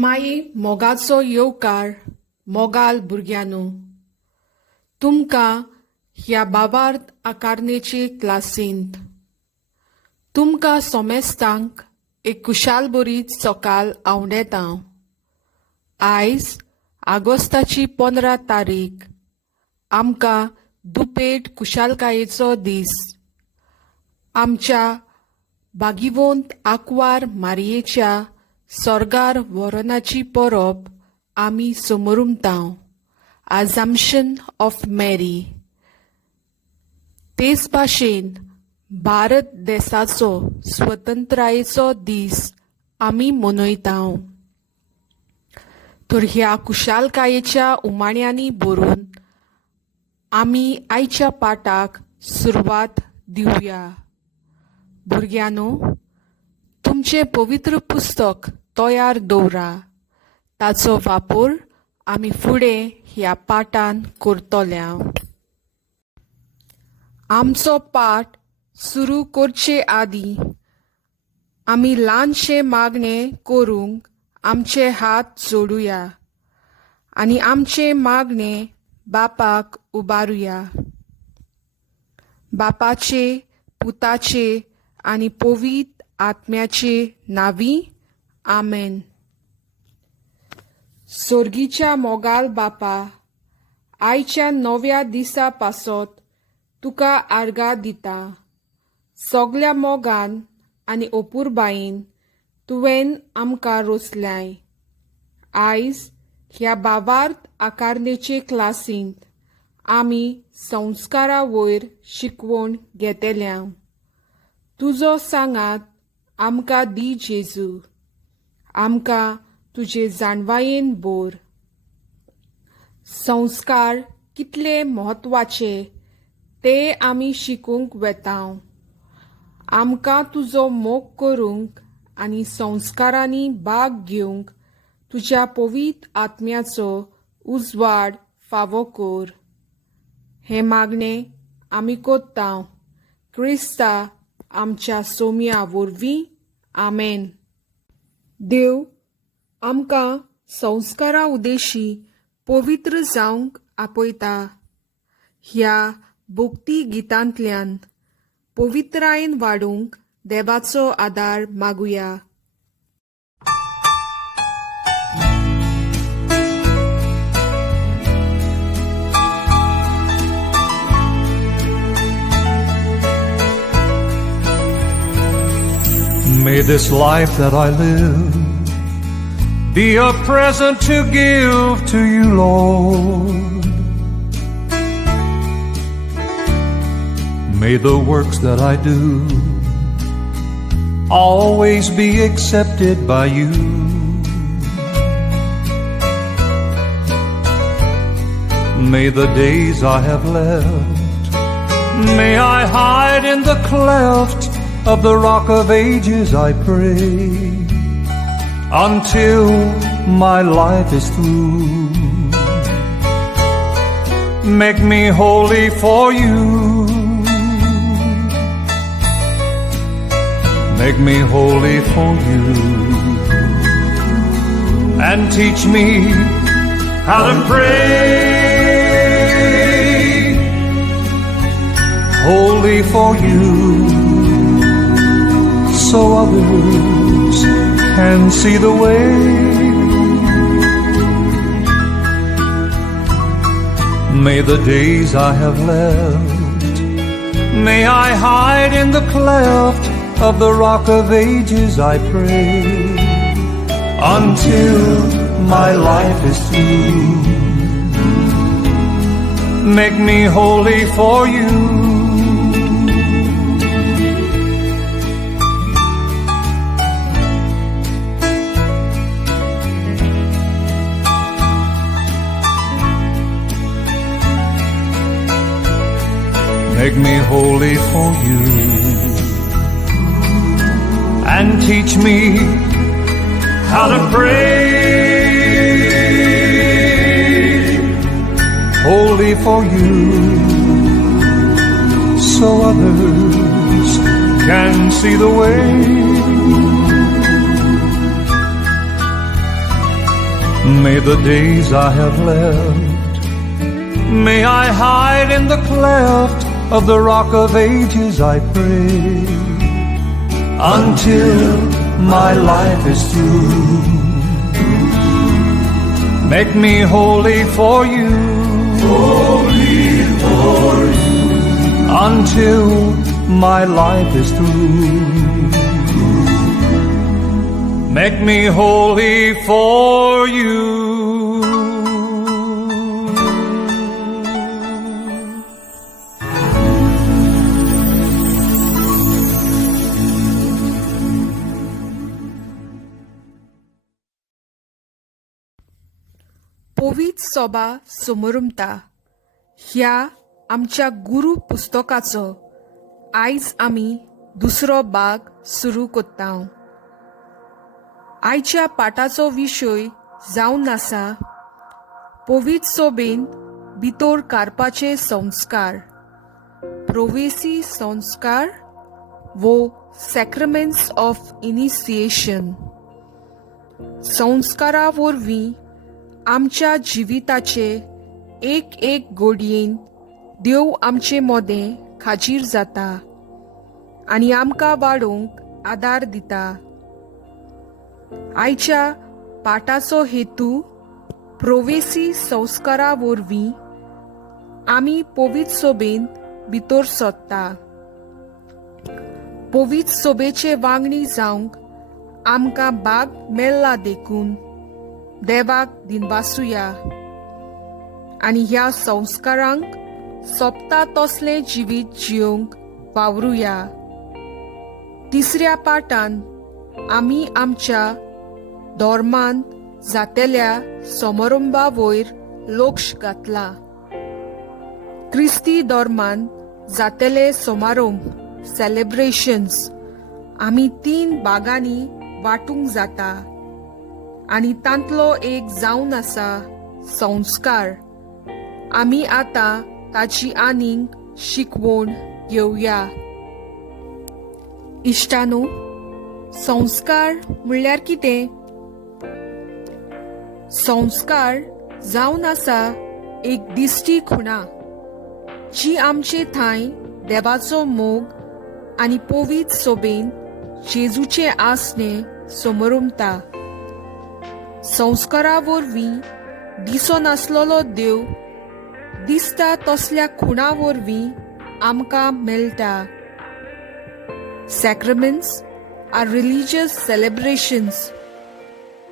माई मोगाचो येवकार मोगाल भुरग्यानो, तुमकां ह्या भावार्थ आकारणेचे क्लासींत तुमकां सोमेस्तांक एक कुशाल बरी सकाळ आवडेता. आयज आगोस्ताची 15 तारीख आमकां दुपेट कुशालकायेचो दीस. आमच्या बागिवंत आंकवार मारयेच्या सोर्गार व्हरणाची परब आमी समोरुमतांव. अझम्पशन ऑफ मॅरी. तेच भाशेन भारत देशाचो स्वतंत्रायेचो दीस आमी मनयतांव. तर ह्या कुशालकायेच्या उमाळ्यांनी भरून आमी आयच्या पाठाक सुरवात दिवया. भुरग्यानो, तुमचे पवित्र पुस्तक तयार दवरा. ताचो वापर आमी फुडें ह्या पाठान करतल्या. आमचो पाठ सुरू करचे आदीं आमी ल्हानशें मागणें करूंक आमचे हात जोडुया आनी आमचें मागणें बापाक उबारुया. बापाचे, पुताचे आनी पवित्र आत्म्याचे नांवी. आमेन. सोर्गीच्या मोगाल बापा, आयच्या नव्या दिसा पासत तुका आर्गां दिता. सगल्या मोगान आनी अपुरबायेन तुवें आमकां रोचल्याय. आयज ह्या भावार्थ आकारणेचे क्लासींत आमी संस्कारा वयर शिकवण घेतल्या. तुजो सांगात आमकां दी जेजू. आमकां तुजे जाणवायेन बोर. संस्कार कितले म्हत्वाचे ते आमी शिकूंक वेतांव. आमकां तुजो मोग करूंक आनी संस्कारांनी भाग घेवंक तुज्या पवित्र आत्म्याचो उजवाड फावो कर. हें मागणें आमी कोत्तांव क्रिस्ता आमच्या सोम्या वरवीं. आमेन. देव आमकां संस्कारा उदेशी पवित्र जावंक आपयता. ह्या भक्ती गितांतल्यान पवित्रायेन वाडूंक देवाचो आदार मागुया. May this life that I live be a present to give to you, Lord. May the works that I do always be accepted by you. May the days I have left, may I hide in the cleft of the rock of ages, I pray, until my life is through. Make me holy for you. Make me holy for you. And teach me how to pray. Holy for you, so others can see the way. May the days I have left, may I hide in the cleft of the rock of ages, I pray, until my life is through. Make me holy for you. Make me holy for you. And teach me how to pray. Holy for you, so others can see the way. May the days I have left, may I hide in the cleft of the rock of ages, I pray, until my life is through. Make me holy for you, until my life is through. Make me holy for you. पोवीत सोबा समोरुमता ह्या आमच्या गुरू पुस्तकाचो आयज आमी दुसरो भाग सुरू कोत्ता. आयच्या पाठाचो विशय जावन आसा पोवीत सोबेन भितर काडपाचे संस्कार, प्रोवेसी संस्कार वो सॅक्रामेंट्स ऑफ इनिशिएशन. संस्कारा वरवीं आमच्या जिविताचे एक एक घडयेन देव आमचे मोदें खाजीर जाता आनी आमकां वाडोवंक आदार दिता. आयच्या पाठाचो हेतू प्रोवेसी संस्कारा वरवीं आमी पवित्र सोबेन भितर सोदता. पवित्र सोबेचे वांगडी जावंक आमकां भाग मेळ्ळा देखून देवाक दिनवासुया आनी ह्या संस्कारांक सोबता तसलें जिवीत जियोंक वावरुया. तिसऱ्या पाठांत आमी आमच्या धर्मांत जातेल्या समारंभा वयर लक्ष घातला. क्रिस्ती धर्मांत जातेले समारंभ सेलिब्रेशन्स आमी 3 भागांनी वांटूंक जाता आनी तांतलो एक जावन आसा संस्कार. आमी आतां ताची आनीक शिकवण घेवया. इश्टानो, संस्कार म्हणल्यार कितें? संस्कार जावन आसा एक दिश्टी खुणा जी आमचे थंय देवाचो मोग आनी पवित्र सोबेन जेजूचे आसने समोरुमता. संस्कारा वरवीं दिसोन आसलोलो देव दिसता तसल्या खुणा वरवीं आमकां मेळटा. Sacraments are religious celebrations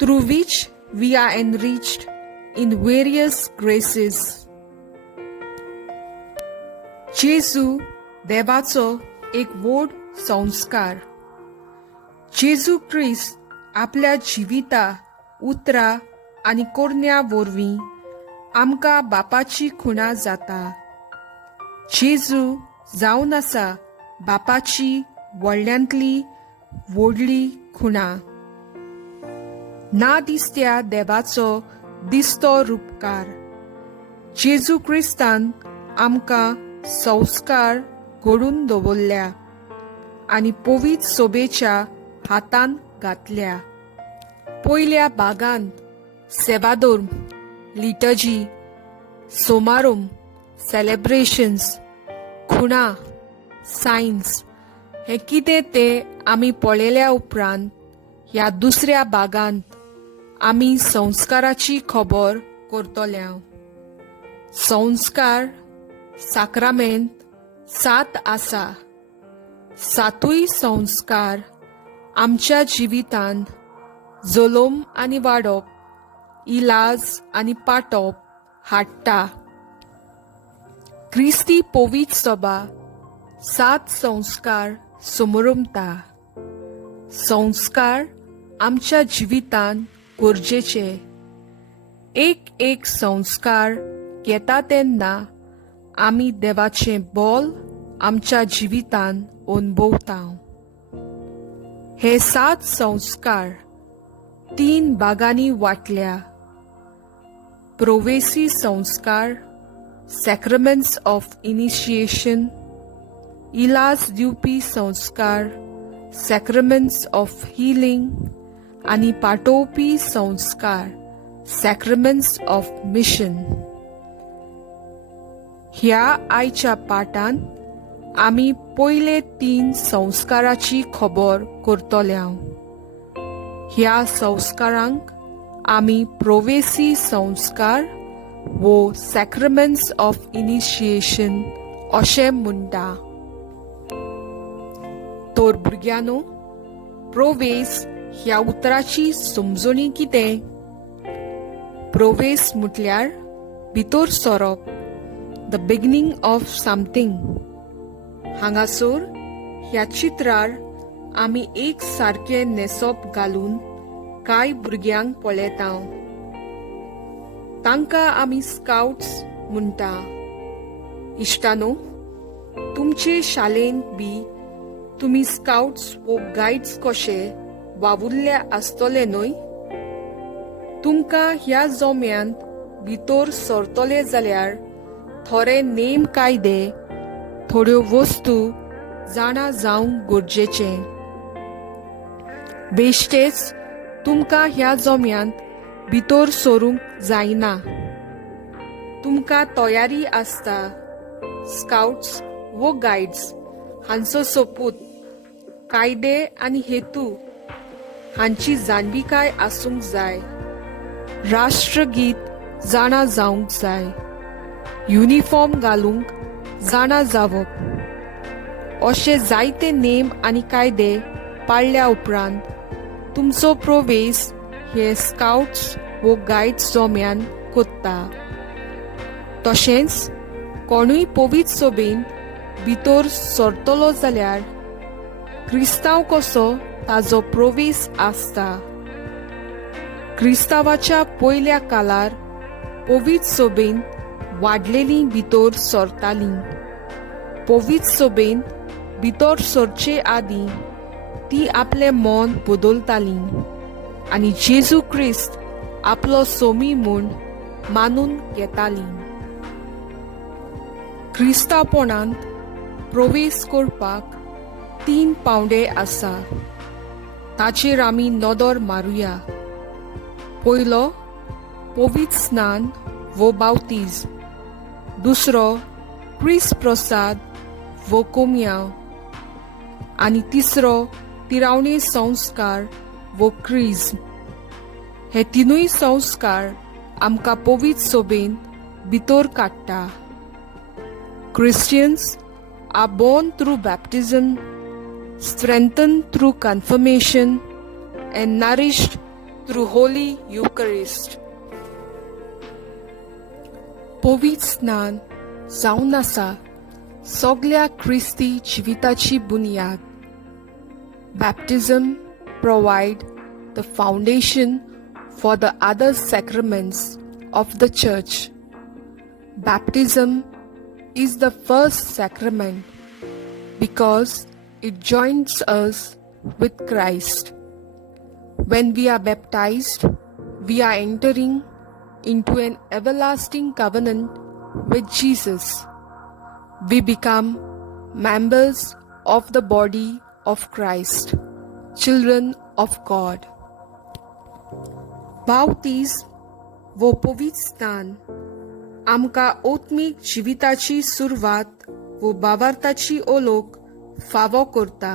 through which we are enriched in various graces. जेजू देवाचो एक व्हड संस्कार. जेजू ख्रिस्त आपल्या जिविता, उतरा आनी कोरन्या वरवीं आमकां बापाची खुणा जाता. जेजू जावन आसा बापाची व्हडल्यांतली व्हडली खुणा. ना दिसत्या देवाचो दिसतो रूपकार. जेजू क्रिस्तान आमकां संस्कार घडून दवरल्या आनी पवित्र सोबेच्या हातान घातल्या. पयल्या भागांत सेवाधर्म, लिटर्जी, सोमारोम, सेलिब्रेशन्स, खुणा, सायन्स हे कितें तें आमी पळयल्या उपरांत ह्या दुसऱ्या भागांत आमी संस्काराची खबर करतल्या. संस्कार साक्रामेंत 7 आसा. 7य संस्कार आमच्या जिवितांत जल्म आनी वाडप, इलाज आनी पाटप हाडटा. क्रिस्ती पवित्र सोबा 7 संस्कार समोरुमता. संस्कार आमच्या जिवितांत गरजेचे. एक संस्कार घेता तेन्ना आमी देवाचें बोल आमच्या जिवितांत अनुभवता. हे 7 संस्कार 3 भागांनी वांटल्या. प्रोवेसी संस्कार, सॅक्रामेंट्स ऑफ इनिशिएशन, इलाज दिवपी संस्कार, सॅक्रामेंट्स ऑफ हिलिंग आनी पाठोवपी संस्कार, सॅक्रमेंट्स ऑफ मिशन. ह्या आयच्या पाठांत आमी पयले 3 संस्काराची खबर करतले. ह्या संस्कारांक आमी प्रोवेसी संस्कार वो सॅक्रमेंट्स ऑफ इनिशिएशन अशें म्हणटा. तर भुरग्यानो, प्रोवेस ह्या उतराची समजणी कितें? प्रोवेस म्हटल्यार भितर सरप, द बिगिनिंग ऑफ समथिंग. हांगासर ह्या चित्रार आमी एक सारखे नेसप घालून कांय भुरग्यांक पळयता. तांकां आमी स्काउट्स म्हणटा. इश्टानो, तुमचे शाळेंत बी तुमी स्काउट्स वो गायड्स कशे वावुरले आसतले न्हय? तुमकां ह्या जोम्यांत भितर सरतले जाल्यार थोडे नेम कायदे, थोड्यो वस्तू जाणा जावंक गरजेचे. बेश्टेच तुमकां ह्या जोम्यांत भितर सरूंक जायना. तुमकां तयारी आसता. स्काउट्स वो गायड्स हांचो सोपूत, कायदे आनी हेतू हांची जाणविकाय आसूंक जाय. राष्ट्रगीत जाणा जावंक जाय. युनिफॉर्म घालूंक जाणा जावप. अशे जायते नेम आनी कायदे पाळ्ळ्या उपरांत तुमचो प्रोवेस हे स्काउट्स वो गायड्स जोम्यान कोत्ता. तशेंच कोणूय पवित्र सभेन भितर सरतलो जाल्यार क्रिस्तांव कसो ताजो प्रोवेस आसता. क्रिस्तावाच्या पयल्या काळार पवित्र सभेन वाडलेलीं भितर सरतालीं. पवित्र सभेन भितर सरचे आदीं ती आपलें मन बदलतालीं आनी जेजू क्रिस्त आपलो सोमी म्हूण मानून घेतालीं. क्रिस्तावपणांत प्रोवेस करपाक 3 पावंडे आसा. ताचेर आमी नदर मारुया. पयलो पवित्र स्नान वो बावतीज. दुसरो क्रिस्त प्रसाद वो कोमयाव. आनी तिसरो तिरावणे संस्कार वो क्रिज. हे तिनूय संस्कार आमकां पवित्र सभेन भितर काडटा. Christians are born through baptism, strengthened through confirmation, and nourished through Holy Eucharist. पवित्र स्नान जावन आसा सगळ्या ख्रिस्ती जिविताची बुनियाद. Baptism provide the foundation for the other sacraments of the Church. Baptism is the first sacrament because it joins us with Christ. When we are baptized, we are entering into an everlasting covenant with Jesus. We become members of the body of Christ, children of God. बावतीज वो पवित्र स्नान आमकां आत्मीक जिविताची सुरवात वो भावार्थाची ओळख फावो करता.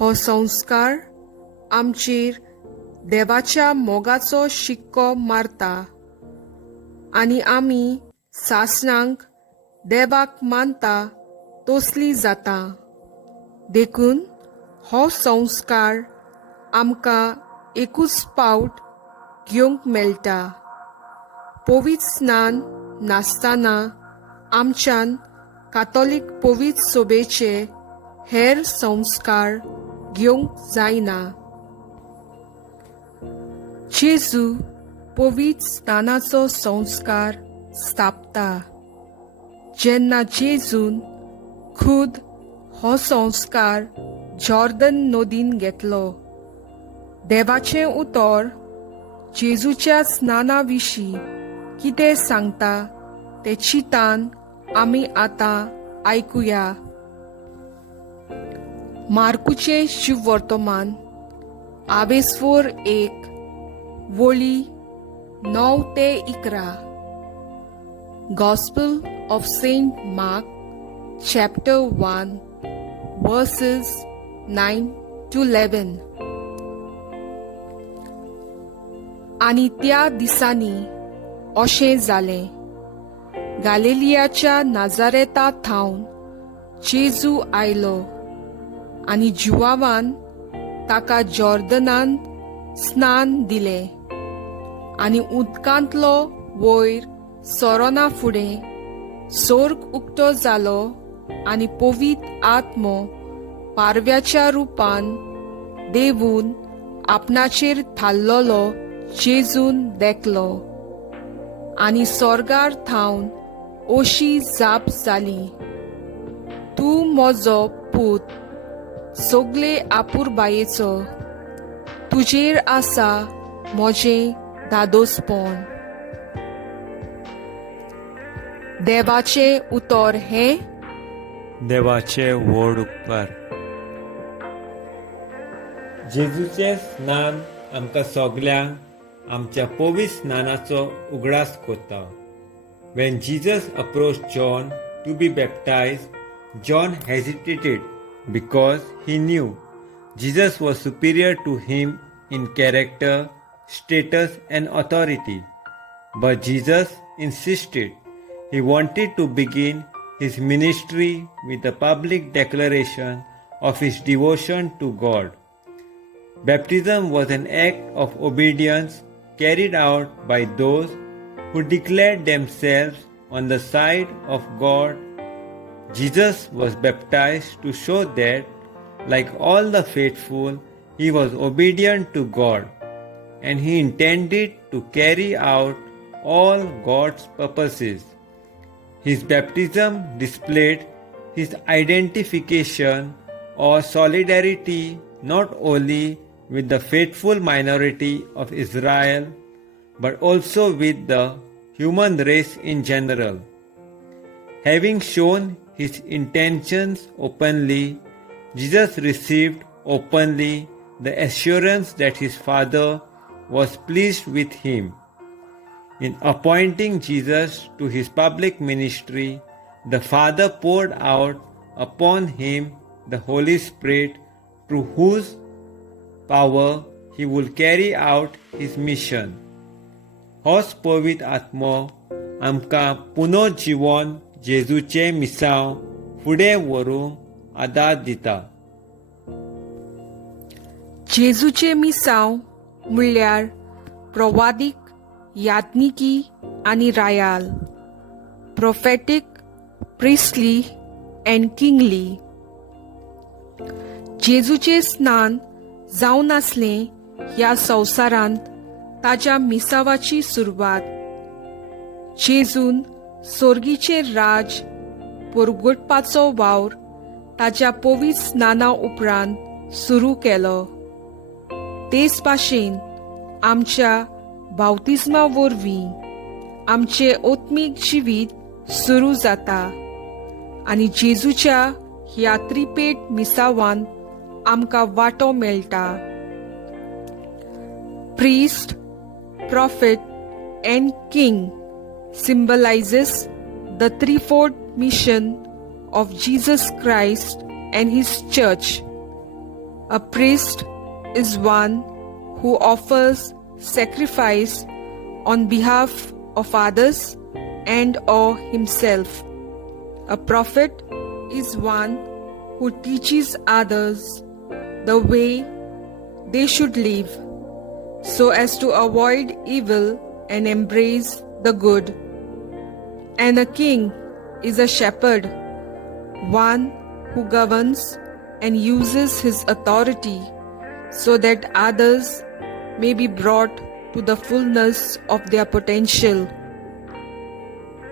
हो संस्कार आमचेर देवाच्या मोगाचो शिक्को मारता आनी आमी सासणांक देवाक मानता तसली जाता. देखून हो संस्कार आमकां एकूच पावट घेवंक मेळटा. पवित्र स्नान नासतना आमच्यान कातोलीक पवित्र सभेचे हेर संस्कार घेवंक जायना. जेजू पवित्र स्नानाचो संस्कार स्थापता. जेन्ना जेजून खुद हो संस्कार जॉर्दन नदीन घेतलो. देवाचें उतर जेजूच्या स्नाना विशीं कितें सांगता ते चितान आमी आतां आयकुया. मार्कूचें शुभ वर्तमान 21 वळी 9 ते 11. Gospel of Saint Mark, chapter 1, verses 9 to 11. आणि त्या दिसांनी अशें जालें, गालिलियाच्या नाजारेता थावन जेजू आयलो, आनी जुवावान ताका जॉर्दनांत स्नान दिलें, आनी उदकांतलो वयर सोरोना फुडें सोर्ग उक्तो जालो, आनी पवित्र आत्मो पारव्याच्या रुपान देवून आपणाचेर थाल्लोलो जेजून देखलो, आनी सोर्गार थावन ओशी जाप जाली, तूं म्हजो पूत, सोगले आपुरबायेचो, तुजेर आसा म्हजें दादोसपण. देवाचें उतर हें. देवाचे व्हड उपकार. जेजूचे स्नान आमकां सगल्यांक आमच्या पवित्र स्नानाचो उगडास कोता. When Jesus approached John to be baptized, John hesitated because he knew Jesus was superior to him in character, status, and authority. But Jesus insisted. He wanted to begin his ministry with a public declaration of his devotion to God. Baptism was an act of obedience carried out by those who declared themselves on the side of God. Jesus was baptized to show that, like all the faithful, he was obedient to God, and he intended to carry out all God's purposes. His baptism displayed his identification or solidarity not only with the faithful minority of Israel, but also with the human race in general. Having shown his intentions openly, Jesus received openly the assurance that his Father was pleased with him. In appointing Jesus to his public ministry, the Father poured out upon him the Holy Spirit, through whose power he will carry out his mission. होच पवित्र आत्मो आमकां पुनर्जीवन जेजूचे मिसांव फुडें व्हरूंक आदार दिता. जेजूचे मिसांव म्हणल्यार प्रवादीक, याज्ञिकी आनी रायाल, प्रॉफेटीक, प्रिस्टली एंड किंगली. जेजूचे स्नान जावन आसलें ह्या संवसारांत ताच्या मिसावाची सुरवात. जेजून सोर्गीचेर राज परगटपाचो वावर ताच्या पवित्र स्नाना उपरांत सुरू केलो. तेच भाशेन आमच्या बावतिस्मा वरवीं आमचे आत्मीक जिवीत सुरू जाता, आनी जेजूच्या ह्या त्रिपेट मिसावांत आमकां वांटो मेळटा. Priest, prophet, and king symbolizes the threefold mission of Jesus Christ and his church. A priest is one who offers sacrifice on behalf of others and or himself. A prophet is one who teaches others the way they should live, so as to avoid evil and embrace the good. And a king is a shepherd, one who governs and uses his authority so that others may be brought to the fullness of their potential.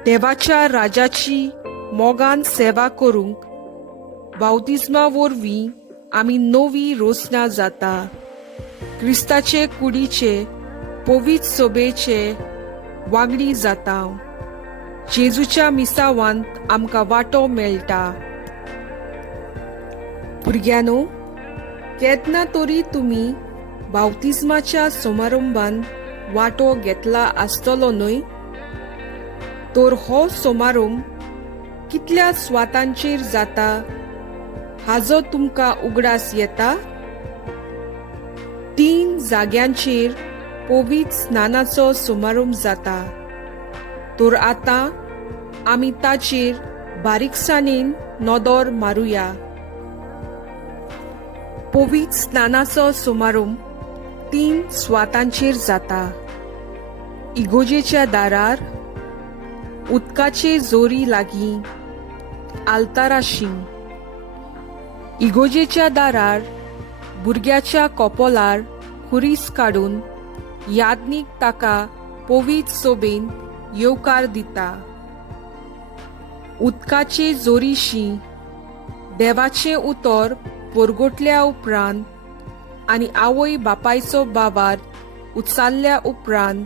देवाच्या राजाची मोगान सेवा करूंक बावतिस्मा वरवीं आमी नवी रोसना जाता. क्रिस्ताचे कुडीचे पवित्र सोबेचे वांगडी जाता. जेजूच्या मिसावांत आमकां वांटो मेळटा. भुरग्यानो, केदना तरी तुमी बावतिस्माच्या समारंभांत वांटो घेतला आसतलो न्हय, तर हो समारंभ कितल्या स्वातांचेर जाता हाजो तुमकां उगडास येता? 3 जाग्यांचेर पवित्र स्नानाचो समारंभ जाता, तर आतां आमी ताचेर बारीकसाणेन नदर मारुया. पवित्र स्नानाचो समारंभ 3 स्वातांचेर जाता. इगोजेच्या दारार, उदकाचे जोरी लागीं, आल्ताराशी. इगोजेच्या दारार भुरग्याच्या कोपोलार खुरीस काडून याज्ञीक ताका पवित्र सोबेन येवकार दिता. उदकाचे जोरीशी देवाचें उतर परगोटल्या उपरांत आनी आवय बापायचो बाबार उचाल्ल्या उपरांत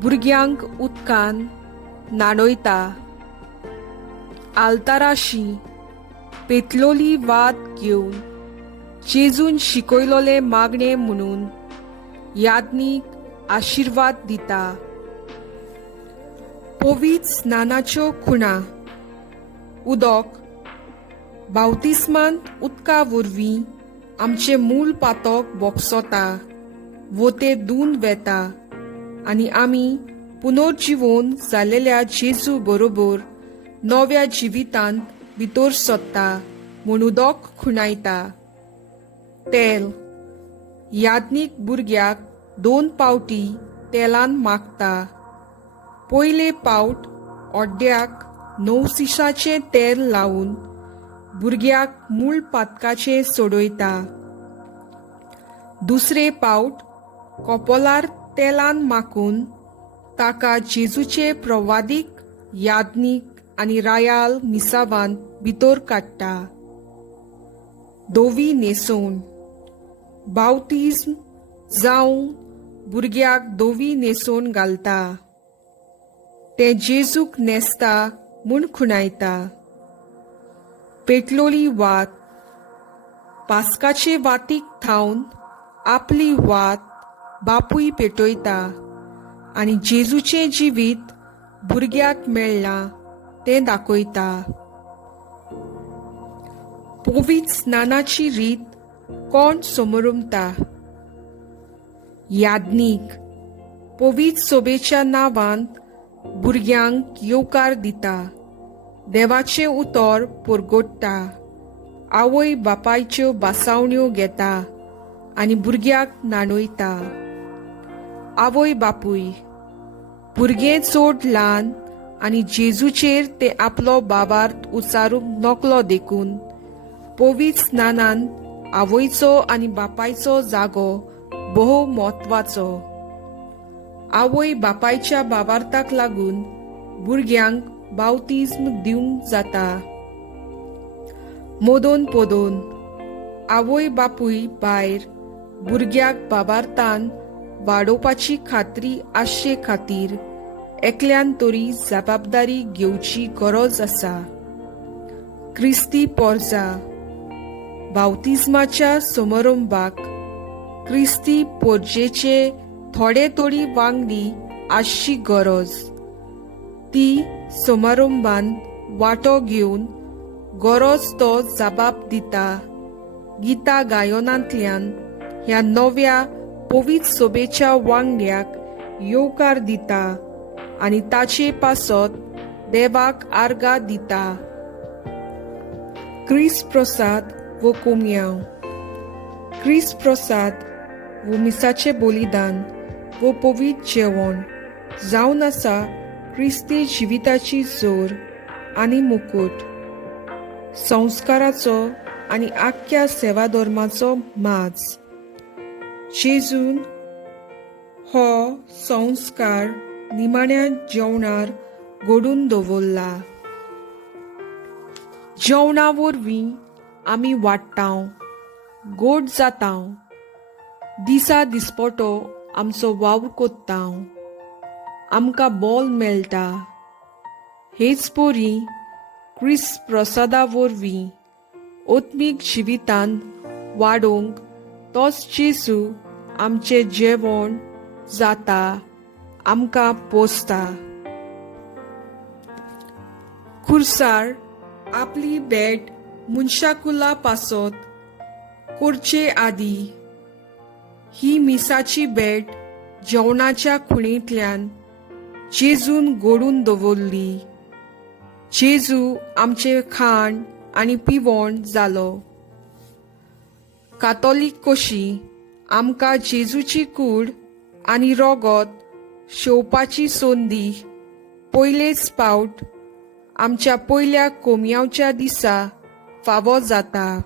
भुरग्यांक उदकान न्हाणयता. आल्ताराशी पेतलोली वात घेवन जेजून शिकयलोले मागणे म्हणून याज्ञीक आशिर्वाद दिता. पवित्र स्नानाच्यो खुणा. उदक बावतिस्मांत उदका वरवीं आमचे मूल पातक बोगसोता वो ते धुवन वेता आनी आमी पुनर्जिवोन जाल्लेल्या जेजू बरोबर नव्या जिवितांत भितर सोदता म्हूण उदक खुणायता. तेल. याज्ञीक भुरग्याक 2 पावटी तेलान मागता. पयले पावट ओड्ड्याक 9 सिसाचें तेल लावन भुरग्याक मूळ पातकाचें सोडयता. दुसरे पावट कोपोलार तेलान माकून ताका जेजूचे प्रवादीक याज्ञीक आनी रायाल मिसावान भितर काडटा. धोवी न्हेसोवन. बावतिस्म जावन भुरग्याक धोवी न्हेसोवन घालता. ते जेजूक न्हेसता म्हूण खुणायता. पेटलोली वात. पास्काचे वातीक थावन आपली वात बापूय पेटयता आनी जेजूचें जिवीत भुरग्याक मेळ्ळां तें दाखयता. पवित्र स्नानाची रीत कोण समरंभता? याज्ञीक पवित्र सोबेच्या नांवान भुरग्यांक येवकार दिता. देवाचें उतर परगोडटा. आवय बापायच्यो बासावण्यो घेता आनी भुरग्याक न्हाणयता. आवय बापूय. भुरगें चड ल्हान आनी जेजूचेर ते आपलो बाबार्थ उचारूंक नकलो देखून पवित्र स्नानान आवयचो आनी बापायचो जागो भोव म्हत्वाचो. आवय बापायच्या बाबार्थाक लागून भुरग्यांक बावतिस्म दिवंक जाता. मोदोन पोदोन. आवय बापूय भायर भुरग्याक बाबार्थान वाडोवपाची खात्री आसचे खातीर एकल्यान तरी जबाबदारी घेवची गरज आसा. क्रिस्ती पोरजा. बावतिस्माच्या समारंभाक क्रिस्ती पोरजेचे थोडे तोडी वांगडी आसची गरज. ती समारंभान वांटो घेवन गरज तो जबाब दिता. गीता गायनांतल्यान ह्या नव्या पवित्र सोबेच्या वांगड्याक येवकार दिता आनी ताचे पासत देवाक आर्गां दिता. क्रिस्त प्रसाद वो कोमयाव. क्रिस्त प्रसाद वो मिसाचे बलिदान वो पवित्र जेवण जावन आसा क्रिस्ती जिविताची जोर आनी मुकुट. संस्काराचो आनी आख्या सेवा धर्माचो माज. जेजून हो संस्कार निमाण्या जेवणार घडून दवरला. जेवणा वरवीं आमी वाडटाव, गोड जाताव, दिसा दिसपटो आमचो वावर कोत्ताव, आमकां बोल मेळटा. हेच पोरी क्रिस्त प्रसादा वरवीं ओत्मीक जिवितांत वाडोवंक तोच जेजू आमचें जेवण जाता आमकां पोसता. खुर्सार आपली भेट मनशाकुला पासत करचे आदीं ही मिसाची भेट जेवणाच्या खुणेंतल्यान जेजून घडून दवरली. जेजू आमचे खाण आनी पिवण जालो. कातोलीक कशी आमकां जेजूची कूड आनी रोगत शेवपाची संदी पयलेच फावट आमच्या पयल्या कोमयावच्या दिसा फावो जाता.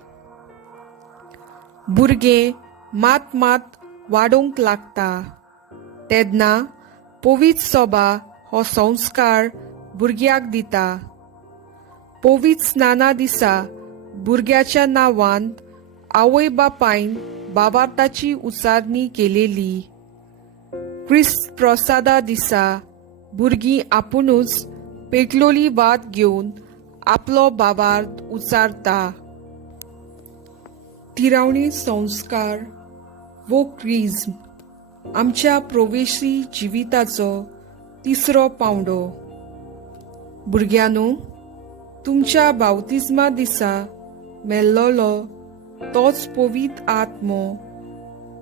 भुरगें मात मात वाडूंक लागता तेन्ना पवित्र सभा हो संस्कार भुरग्याक दिता. पवित्र स्नाना दिसा भुरग्याच्या नांवांत आवय बापायन बाबार्ताची उचारणी केलेली. क्रिस्त प्रसादा दिसा भुरगीं आपुणूच पेटलोली वात घेवन आपलो बाबार्थ उचारता. तिरावणी संस्कार वो क्रिज्म आमच्या प्रवेशी जिविताचो तिसरो पावंडो. भुरग्यांनो, तुमच्या बावतिजमा दिसा मेल्लोलो तोच पवित्र आत्मो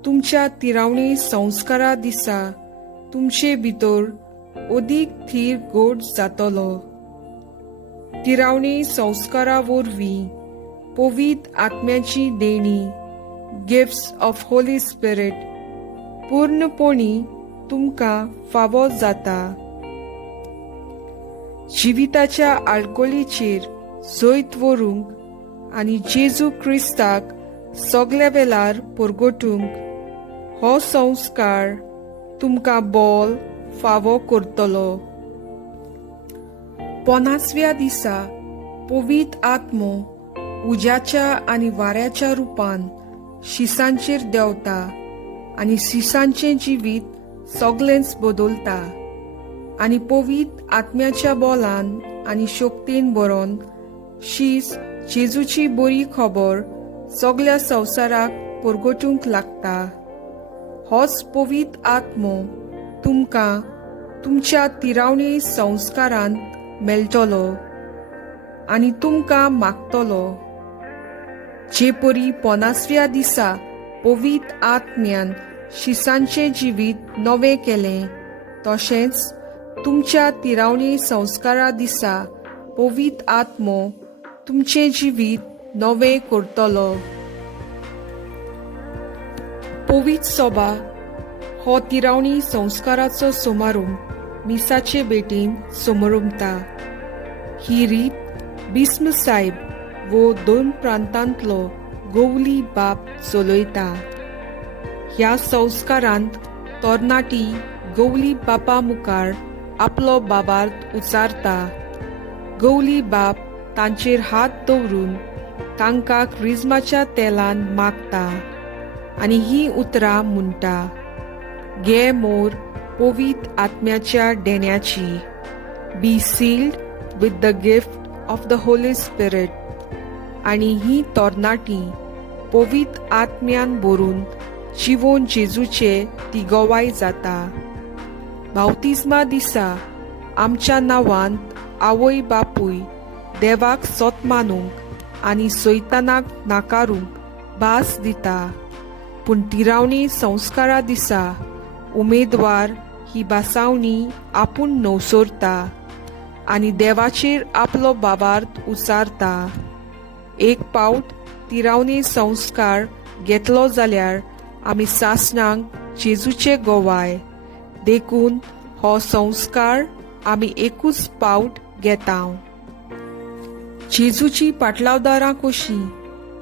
तुमच्या तिरावणी संस्कारा दिसा तुमचे भितर अदीक थीर गोड जातलो. तिरावणी संस्कारा वरवीं पवित्र आत्म्याची देणी गिफ्ट्स ऑफ होली स्पिरिट पूर्णपणी तुमकां फावो जाता. जिविताच्या आळकोलीचेर जैत व्हरूंक आनी जेजू क्रिस्ताक सगल्या वेळार परगटूंक हो संस्कार तुमकां बोल फावो करतलो. 50व्या दिसा पवित्र आत्मो उज्याच्या आनी वाऱ्याच्या रुपान शिसांचेर देंवता आनी शिसांचें जिवीत सगळेंच बदलता. आनी पवित्र आत्म्याच्या बोलान आनी शक्तीन बरोवन शीस जेजूची बरी खबर सगल्या संवसाराक परगटूंक लागता. होच पवित्र आत्मो तुमकां तुमच्या तिरावणी संस्कारांत मेळटलो आनी तुमकां मागतलो. जे परी 50व्या दिसा पवित्र आत्म्यान शिसांचें जिवीत नवें केलें, तशेंच तुमच्या तिरावणी संस्कारा दिसा पवित्र आत्मो तुमचें जिवीत नवें करतलो. पवित्र सभा हो तिरावणी संस्काराचो समारंभ मिसाचे भेटेन समारंभता. ही रीत बिस्म साहेब वो 2 प्रांतांतलो गवली बाप चलयता. ह्या संस्कारांत तरणाटी गवली बापा मुखार आपलो बाबार्थ उचारता. गवली बाप तांचेर हात दवरून तांकां क्रिस्माच्या तेलान मागता आनी ही उतरां म्हणटा. गे मोर पवित्र आत्म्याच्या देण्याची. Be sealed with the gift of the Holy Spirit. आनी ही तरणाटी पवित्र आत्म्यान भरून जिवोन जेजूचे तिगोवाय जाता. बावतिजमा दिसा आमच्या नांवांत आवय बापूय देवाक सोत मानूंक आनी सैतानाक नाकारूंक भास दिता. पूण तिरावणी संस्कारा दिसा उमेदवार ही भासावणी आपूण नवसोरता आनी देवाचेर आपलो बाबार्थ उचारता. एक पावट तिरावणी संस्कार घेतलो जाल्यार आमी सासणांक जेजूचे गोवाय. देखून हो संस्कार आमी एकूच पावट घेता. जेजूची पाटलावदारां कशी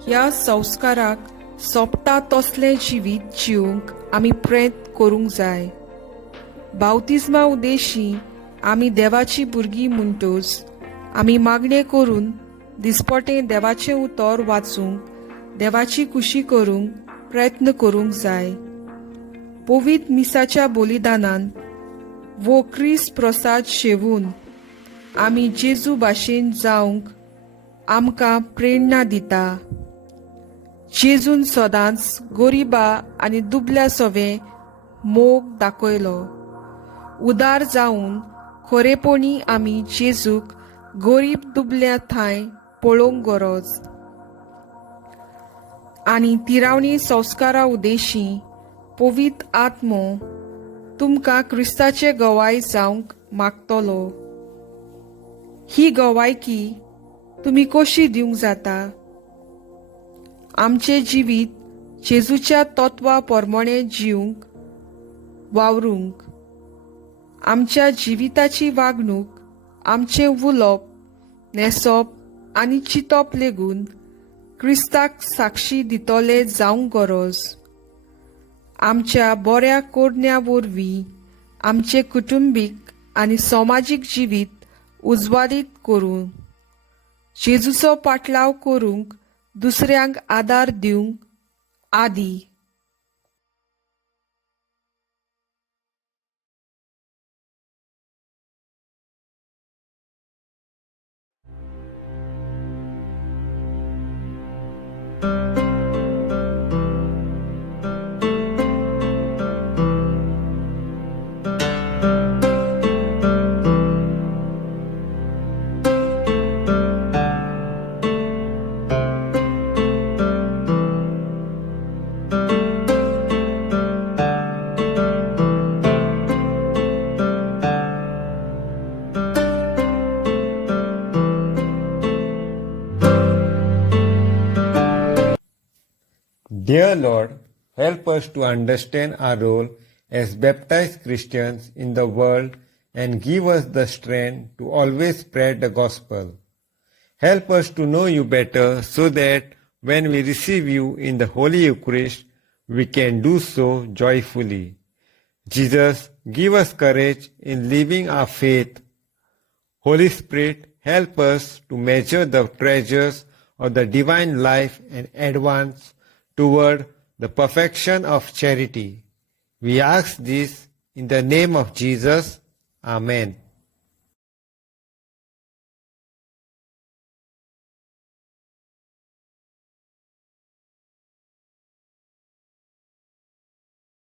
ह्या संस्काराक सोंपता तसलें जिवीत जिवंक आमी प्रयत्न करूंक जाय. बावतिजमा उद्देशी आमी देवाची भुरगीं म्हणटोच आमी मागणें करून दिसपटें देवाचें उतर वाचूंक देवाची खुशी करूंक प्रयत्न करूंक जाय. पवित्र मिसाच्या बलिदानान वो क्रिस्त प्रसाद शेवून आमी जेजू भाशेन जावंक आमकां प्रेरणा दिता. जेजून सदांच गरीबा आनी दुबल्या सवे मोग दाखयलो. उदार जावन खरेपणी आमी जेजूक गरीब दुबल्या थंय पळोवंक गरज. आनी तिरावणी संस्कारा उदेशी पवित्र आत्मो तुमकां क्रिस्ताचे गवाय जावंक मागतलो. ही गवायकी तुमी कशी दिवंक जाता? आमचे जिवीत जेजूच्या तत्वा प्रमाणे जिवंक वावरूंक. आमच्या जिविताची वागणूक, आमचें उलोवप, न्हेसप आनी चिंतप लेगून क्रिस्ताक साक्षी दितले जावंक गरज. आमच्या बऱ्या कोडण्या वरवीं आमचे कुटुंबीक आनी समाजीक जिवीत उजवाडीत करून जेजूचो पाटलाव करूंक दुसऱ्यांक आदार दिवंक आदी. Dear Lord, help us to understand our role as baptized Christians in the world and give us the strength to always spread the gospel. Help us to know you better so that when we receive you in the Holy Eucharist, we can do so joyfully. Jesus, give us courage in living our faith. Holy Spirit, help us to measure the treasures of the divine life and advance toward the perfection of charity. We ask this in the name of Jesus. Amen.